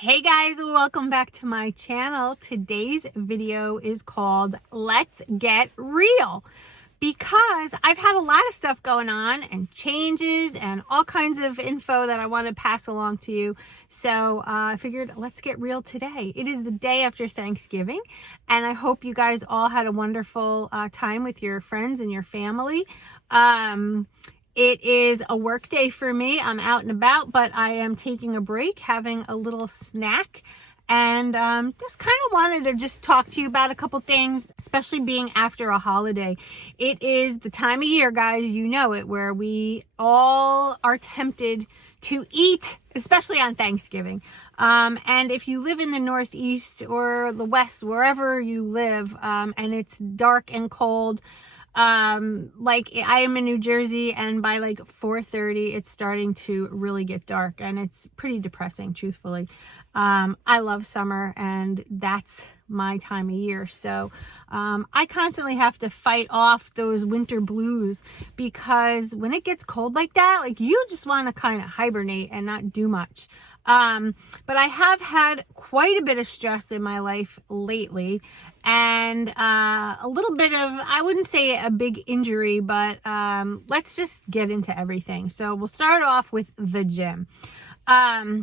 Hey guys, welcome back to my channel. Today's video is called Let's Get Real, because I've had a lot of stuff going on and changes and all kinds of info that I want to pass along to you. So I figured let's get real today. It is the day after Thanksgiving, and I hope you guys all had a wonderful time with your friends and your family. It is a work day for me. I'm out and about, but I am taking a break, having a little snack, and just kind of wanted to just talk to you about a couple things, especially being after a holiday. It is the time of year, guys, you know it, where we all are tempted to eat, especially on Thanksgiving. And if you live in the Northeast or the West, wherever you live, and it's dark and cold, like I am in New Jersey, and by like 4:30 it's starting to really get dark, and it's pretty depressing, truthfully. I love summer, and that's my time of year. So I constantly have to fight off those winter blues, because when it gets cold like that, like you just want to kind of hibernate and not do much. But I have had quite a bit of stress in my life lately, and a little bit of, I wouldn't say a big injury, but let's just get into everything. So we'll start off with the gym. I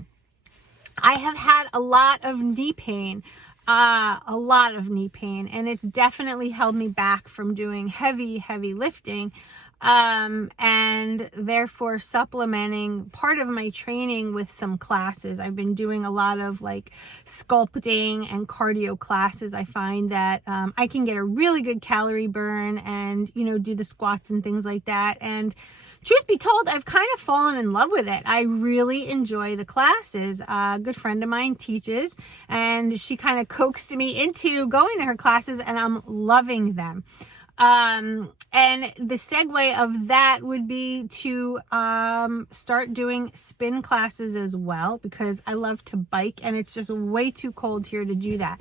have had a lot of knee pain, and it's definitely held me back from doing heavy lifting. And therefore supplementing part of my training with some classes. I've been doing a lot of like sculpting and cardio classes. I find that I can get a really good calorie burn and, do the squats and things like that. And truth be told, I've kind of fallen in love with it. I really enjoy the classes. A good friend of mine teaches, and she kind of coaxed me into going to her classes, and I'm loving them. And the segue of that would be to start doing spin classes as well, because I love to bike, and it's just way too cold here to do that.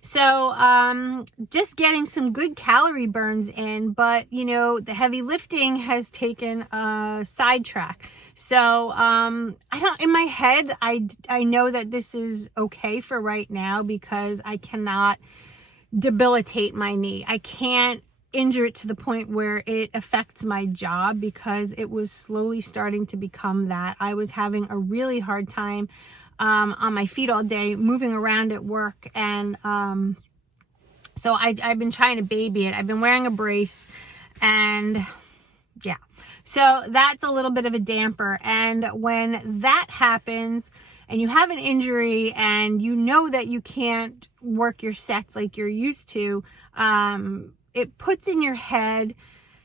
So just getting some good calorie burns in, but the heavy lifting has taken a sidetrack. So in my head, I know that this is okay for right now, because I cannot debilitate my knee. I can't injure it to the point where it affects my job, because it was slowly starting to become that. I was having a really hard time on my feet all day, moving around at work, and so I've been trying to baby it. I've been wearing a brace, and yeah, so that's a little bit of a damper. And when that happens and you have an injury and you know that you can't work your sets like you're used to, it puts in your head,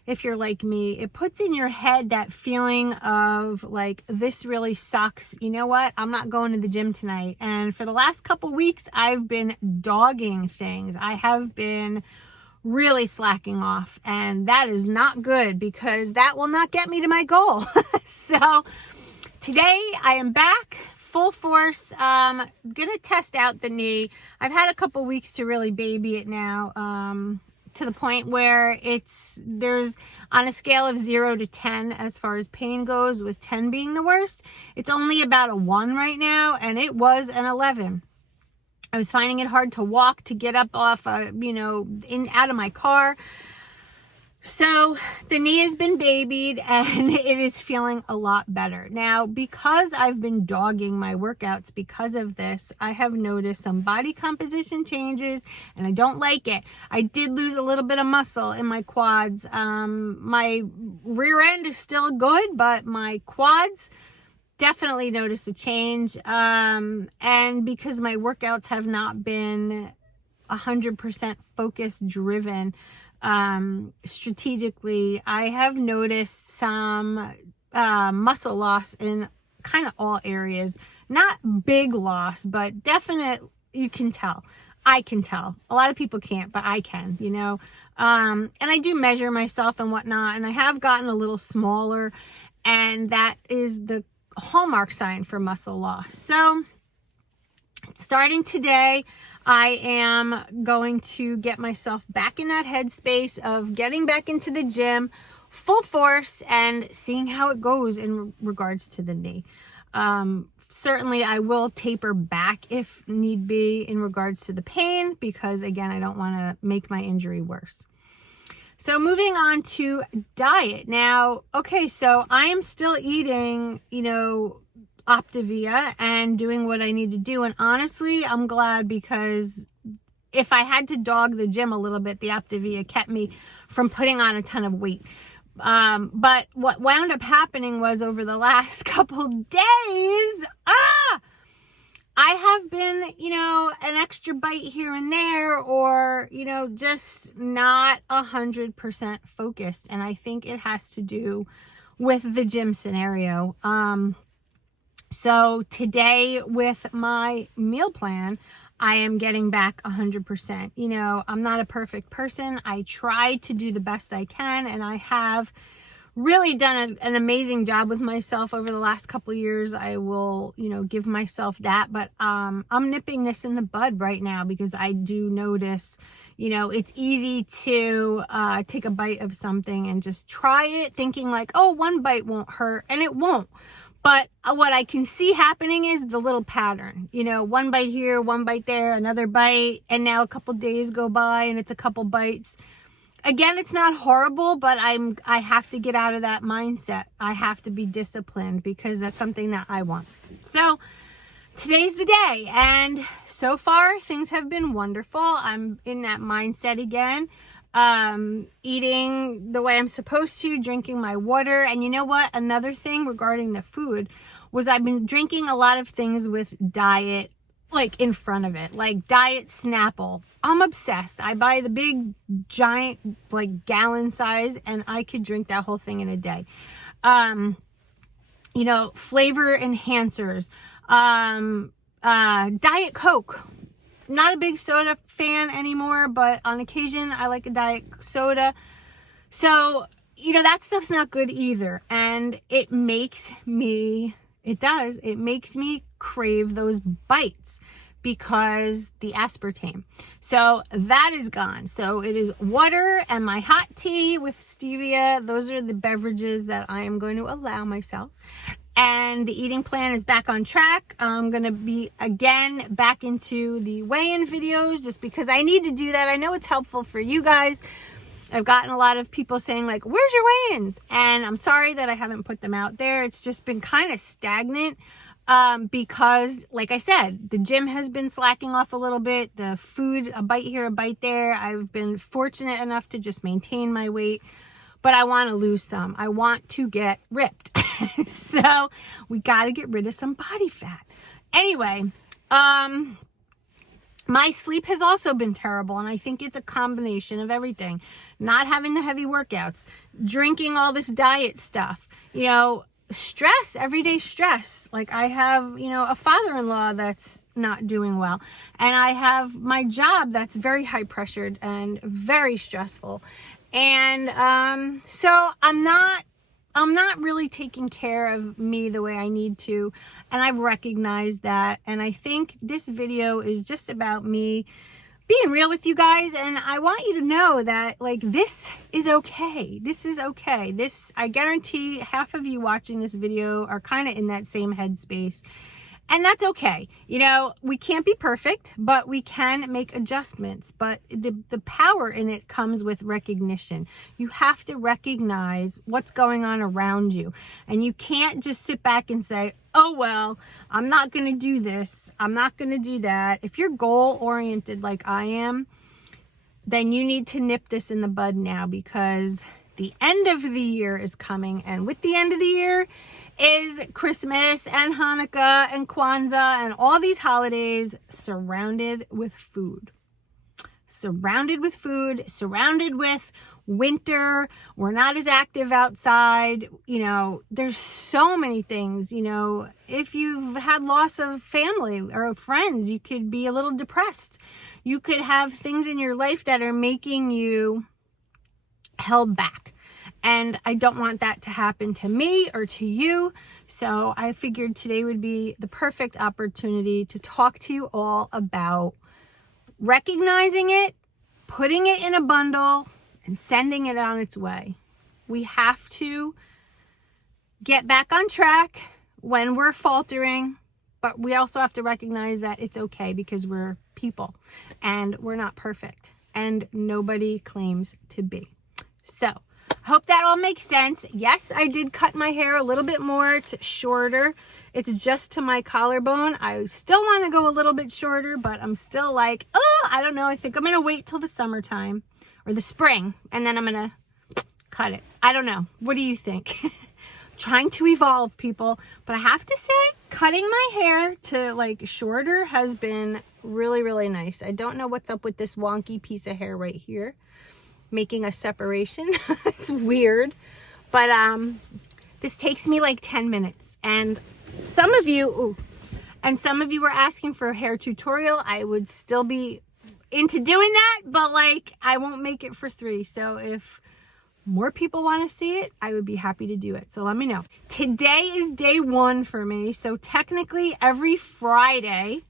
if you're like me, it puts in your head that feeling of like, this really sucks. You know what? I'm not going to the gym tonight. And for the last couple weeks, I've been dogging things. I have been really slacking off, and that is not good, because that will not get me to my goal. So today I am back full force. Gonna test out the knee. I've had a couple weeks to really baby it now, to the point where there's on a scale of 0 to 10 as far as pain goes, with 10 being the worst. It's only about a 1 right now, and it was an 11. I was finding it hard to walk, to get up off, out of my car. So the knee has been babied, and it is feeling a lot better. Now, because I've been dogging my workouts because of this, I have noticed some body composition changes, and I don't like it. I did lose a little bit of muscle in my quads. My rear end is still good, but my quads definitely noticed a change. And because my workouts have not been 100% focus driven, strategically, I have noticed some muscle loss in kind of all areas. Not big loss, but definite. You can tell. I can tell. A lot of people can't, but I can, and I do measure myself and whatnot, and I have gotten a little smaller, and that is the hallmark sign for muscle loss. So starting today, I am going to get myself back in that headspace of getting back into the gym full force and seeing how it goes in regards to the knee. Certainly I will taper back if need be in regards to the pain, because again, I don't want to make my injury worse. So moving on to diet. Now, okay, so I am still eating, Optavia and doing what I need to do. And honestly, I'm glad, because if I had to dog the gym a little bit, the Optavia kept me from putting on a ton of weight. But what wound up happening was, over the last couple days, I have been, an extra bite here and there, or, just not 100% focused. And I think it has to do with the gym scenario. So today with my meal plan, I am getting back 100%. I'm not a perfect person. I try to do the best I can, and I have really done an amazing job with myself over the last couple of years. I will, give myself that, but I'm nipping this in the bud right now, because I do notice, it's easy to take a bite of something and just try it thinking like, oh, one bite won't hurt, and it won't. But what I can see happening is the little pattern, one bite here, one bite there, another bite, and now a couple days go by and it's a couple bites. Again, it's not horrible, but I have to get out of that mindset. I have to be disciplined, because that's something that I want. So today's the day, and so far things have been wonderful. I'm in that mindset again. Eating the way I'm supposed to, drinking my water. And you know what? Another thing regarding the food was, I've been drinking a lot of things with diet, like in front of it, like Diet Snapple. I'm obsessed. I buy the big, giant, like gallon size, and I could drink that whole thing in a day. Flavor enhancers, Diet Coke. Not a big soda fan anymore, but on occasion I like a diet soda. So, that stuff's not good either. And it makes me crave those bites, because the aspartame. So that is gone. So it is water and my hot tea with stevia. Those are the beverages that I am going to allow myself. And the eating plan is back on track. I'm going to be, again, back into the weigh-in videos, just because I need to do that. I know it's helpful for you guys. I've gotten a lot of people saying like, where's your weigh-ins? And I'm sorry that I haven't put them out there. It's just been kind of stagnant, because, like I said, the gym has been slacking off a little bit. The food, a bite here, a bite there. I've been fortunate enough to just maintain my weight, but I want to lose some. I want to get ripped. So we got to get rid of some body fat. Anyway, my sleep has also been terrible, and I think it's a combination of everything. Not having the heavy workouts, drinking all this diet stuff, stress, everyday stress. Like, I have, a father-in-law that's not doing well, and I have my job that's very high pressured and very stressful. And so I'm not really taking care of me the way I need to. And I've recognized that. And I think this video is just about me being real with you guys. And I want you to know that, like, this is okay. This is okay. I guarantee half of you watching this video are kind of in that same headspace. And that's okay. We can't be perfect, but we can make adjustments. But the power in it comes with recognition. You have to recognize what's going on around you. And you can't just sit back and say, oh, well, I'm not going to do this. I'm not going to do that. If you're goal-oriented like I am, then you need to nip this in the bud now, because the end of the year is coming. And with the end of the year is Christmas and Hanukkah and Kwanzaa and all these holidays surrounded with food. Surrounded with food, surrounded with winter. We're not as active outside. There's so many things. If you've had loss of family or friends, you could be a little depressed. You could have things in your life that are making you held back. And I don't want that to happen to me or to you. So I figured today would be the perfect opportunity to talk to you all about recognizing it, putting it in a bundle, and sending it on its way. We have to get back on track when we're faltering. But we also have to recognize that it's okay because we're people and we're not perfect and nobody claims to be. So I hope that all makes sense. Yes, I did cut my hair a little bit more. It's shorter. It's just to my collarbone. I still want to go a little bit shorter, but I'm still like, oh, I don't know. I think I'm going to wait till the summertime or the spring, and then I'm going to cut it. I don't know. What do you think? Trying to evolve, people. But I have to say, cutting my hair to like shorter has been really, really nice. I don't know what's up with this wonky piece of hair right here, making a separation. It's weird, but this takes me like 10 minutes. And some of you were asking for a hair tutorial. I would still be into doing that, but like I won't make it for 3. So if more people want to see it, I would be happy to do it. So let me know. Today is day 1 for me. So technically every Friday,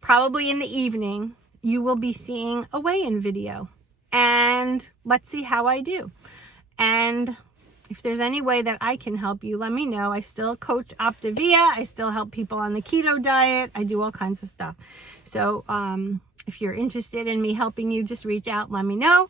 probably in the evening, you will be seeing a weigh-in video. And let's see how I do. And if there's any way that I can help you, let me know. I still coach Optavia. I still help people on the keto diet. I do all kinds of stuff. So if you're interested in me helping you, just reach out, let me know.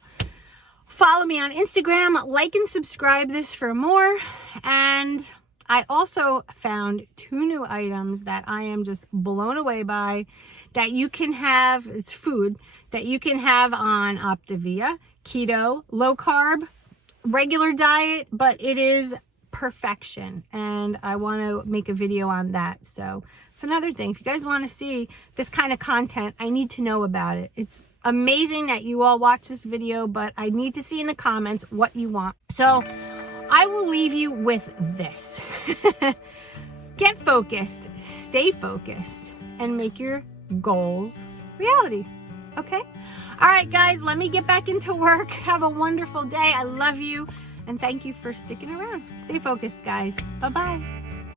Follow me on Instagram, like and subscribe this for more. And I also found 2 new items that I am just blown away by that you can have. It's food that you can have on Optavia, keto, low carb, regular diet, but it is perfection. And I want to make a video on that. So it's another thing. If you guys want to see this kind of content, I need to know about it. It's amazing that you all watch this video, but I need to see in the comments what you want. So I will leave you with this. Get focused, stay focused, and make your goals reality. Okay? All right, guys, let me get back into work. Have a wonderful day. I love you, and thank you for sticking around. Stay focused, guys. Bye-bye.